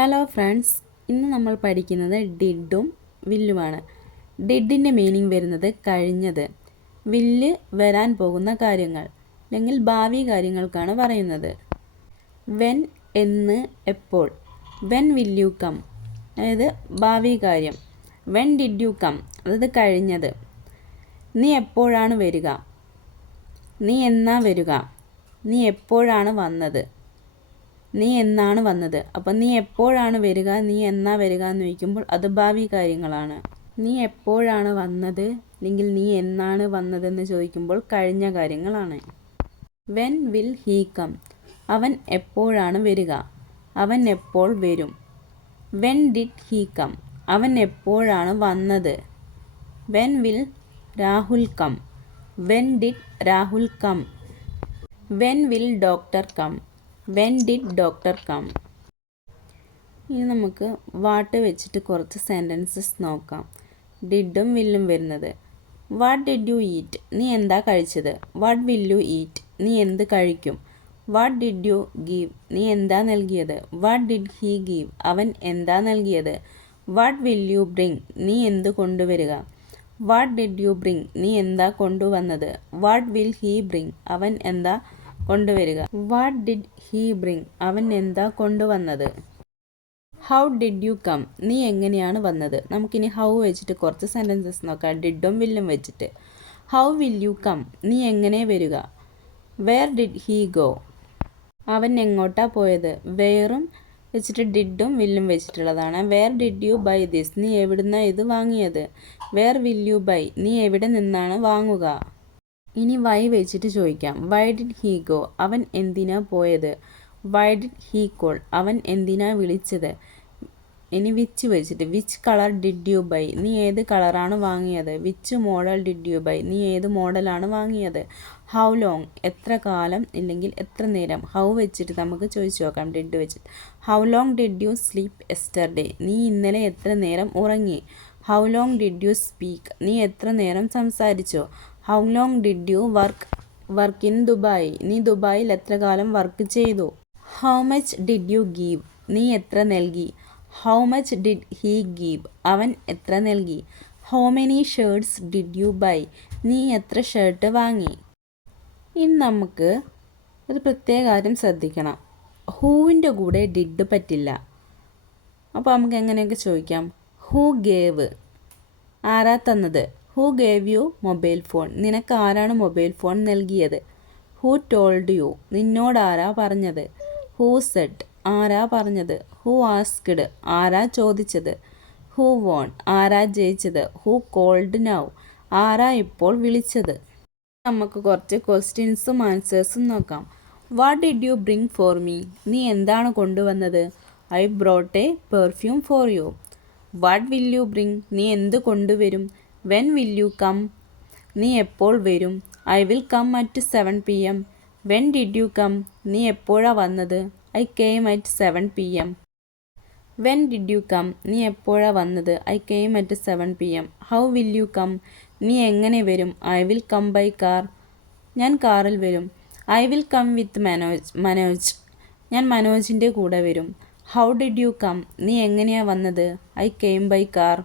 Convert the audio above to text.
Hello friends, ഇന്ന് നമ്മൾ പഠിക്കുന്നത് ഡിഡും വില്ലുമാണ്. ഡിഡിൻ്റെ മീനിങ് വരുന്നത് കഴിഞ്ഞത്, വില്ല് വരാൻ പോകുന്ന കാര്യങ്ങൾ അല്ലെങ്കിൽ ഭാവി കാര്യങ്ങൾക്കാണ് പറയുന്നത്. വെൻ എന്ന്, എപ്പോൾ. വെൻ വിൽ യു കം അതായത് ഭാവി കാര്യം. വെൻ ഡിഡ് യു കം അതായത് കഴിഞ്ഞത്. നീ എപ്പോഴാണ് വരിക, നീ എന്നാ വരിക, നീ എപ്പോഴാണ് വന്നത്, നീ എന്നാണ് വന്നത്. അപ്പം നീ എപ്പോഴാണ് വരിക, നീ എന്നാ വരിക എന്ന് ചോദിക്കുമ്പോൾ അത് ഭാവി കാര്യങ്ങളാണ്. നീ എപ്പോഴാണ് വന്നത് അല്ലെങ്കിൽ നീ എന്നാണ് വന്നതെന്ന് ചോദിക്കുമ്പോൾ കഴിഞ്ഞ കാര്യങ്ങളാണ്. വെൻ വിൽ ഹീ കം, അവൻ എപ്പോഴാണ് വരിക, അവൻ എപ്പോൾ വരും. വെൻ ഡിഡ് ഹീ കം, അവൻ എപ്പോഴാണ് വന്നത്. When will Rahul come, when did Rahul come. When will doctor come, when did doctor come. ഇനി നമുക്ക് വാട്ട് വെച്ചിട്ട് കുറച്ച് സെൻറ്റൻസസ് നോക്കാം. ഡിഡും വില്ലും വരുന്നത്. വാട്ട് ഡിഡ് യു ഈറ്റ്, നീ എന്താ കഴിച്ചത്. വാട്ട് വിൽ യു ഈറ്റ്, നീ എന്ത് കഴിക്കും. വാട്ട് ഡിഡ് യു ഗീവ്, നീ എന്താ നൽകിയത്. വാട്ട് ഡിഡ് ഹീ ഗീവ്, അവൻ എന്താ നൽകിയത്. വാട്ട് വിൽ യു ബ്രിങ്, നീ എന്ത് കൊണ്ടുവരിക. വാട്ട് ഡിഡ് യു ബ്രിങ്, നീ എന്താ കൊണ്ടുവന്നത്. വാട്ട് വിൽ ഹീ ബ്രിങ്, അവൻ എന്താ കൊണ്ടുവരിക. വാട്ട് ഡിഡ് ഹീ ബ്രിങ്, അവൻ എന്താ കൊണ്ടുവന്നത്. ഹൗ ഡിഡ് യു കം, നീ എങ്ങനെയാണ് വന്നത്. നമുക്കിനി ഹൗ വെച്ചിട്ട് കുറച്ച് സെൻറ്റൻസസ് നോക്കാം, ഡിഡും വില്ലും വെച്ചിട്ട്. ഹൗ വിൽ യു കം, നീ എങ്ങനെ വരിക. വെയർ ഡിഡ് ഹീ ഗോ, അവൻ എങ്ങോട്ടാ പോയത്. വെയറും വെച്ചിട്ട് ഡിഡും വില്ലും വെച്ചിട്ടുള്ളതാണ്. Where did you buy this, നീ എവിടുന്നാണ് ഇത് വാങ്ങിയത്. വെയർ വിൽ യു ബൈ, നീ എവിടെ നിന്നാണ് വാങ്ങുക. ഇനി വൈ വെച്ചിട്ട് ചോദിക്കാം. വൈ ഡിഡ് ഹീ ഗോ, അവൻ എന്തിനാ പോയത്. വൈ ഡിഡ് ഹീ കോൾ, അവൻ എന്തിനാ വിളിച്ചത്. ഇനി വിച്ച് വെച്ചിട്ട്. Which colour did you buy, നീ ഏത് കളറാണ് വാങ്ങിയത്. Which model did you buy, നീ ഏത് മോഡലാണ് വാങ്ങിയത്. ഹൗ ലോങ്, എത്ര കാലം ഇല്ലെങ്കിൽ എത്ര നേരം. ഹൗ വെച്ചിട്ട് നമുക്ക് ചോദിച്ചു നോക്കാം ഡിഡ് വെച്ചിട്ട്. How long did you sleep yesterday, നീ ഇന്നലെ എത്ര നേരം ഉറങ്ങി. How long did you speak, നീ എത്ര നേരം സംസാരിച്ചു. How long did you work in Dubai, നീ ദുബായിൽ എത്ര കാലം വർക്ക് ചെയ്തു. How much did you give, നീ എത്ര നൽകി. How much did he give, അവൻ എത്ര നൽകി. How many shirts did you buy, നീ എത്ര ഷർട്ട് വാങ്ങി. ഇനി നമുക്ക് ഒരു പ്രത്യേക കാര്യം ശ്രദ്ധിക്കണം. ഹൂവിൻ്റെ കൂടെ ഡിഡ് പറ്റില്ല. അപ്പോൾ നമുക്ക് എങ്ങനെയൊക്കെ ചോദിക്കാം. ഹൂ ഗേവ്, ആരാ തന്നത്. Who gave you mobile phone, നിനക്ക് ആരാണ് മൊബൈൽ ഫോൺ നൽകിയത്. ഹൂ ടോൾഡ് യു, നിന്നോടാരാ പറഞ്ഞത്. ഹൂ സെഡ്, ആരാ പറഞ്ഞത്. ഹൂ ആസ്ക്ഡ്, ആരാ ചോദിച്ചത്. ഹൂ വോൺ, ആരാ ജയിച്ചത്. ഹൂ കോൾഡ് നൗ, ആരാ ഇപ്പോൾ വിളിച്ചത്. നമുക്ക് കുറച്ച് ക്വസ്റ്റ്യൻസും ആൻസേഴ്സും നോക്കാം. What did you bring for me, നീ എന്താണ് കൊണ്ടുവന്നത്. I brought A perfume for you. What will you bring, നീ എന്ത് കൊണ്ടുവരും. വെൻ വിൽ യു കം, നീ എപ്പോൾ വരും. I will come at 7 PM. When did you come, നീ എപ്പോഴാണ് വന്നത്. I came at 7 PM. When did you come, നീ എപ്പോഴാണ് വന്നത്. I came at 7 PM. How will you come, നീ എങ്ങനെ വരും. I will come by car, ഞാൻ കാറിൽ വരും. I will come with Manoj, ഞാൻ മനോജിൻ്റെ കൂടെ വരും. ഹൗ ഡിഡ് യു കം, നീ എങ്ങനെയാണ് വന്നത്. I came by car.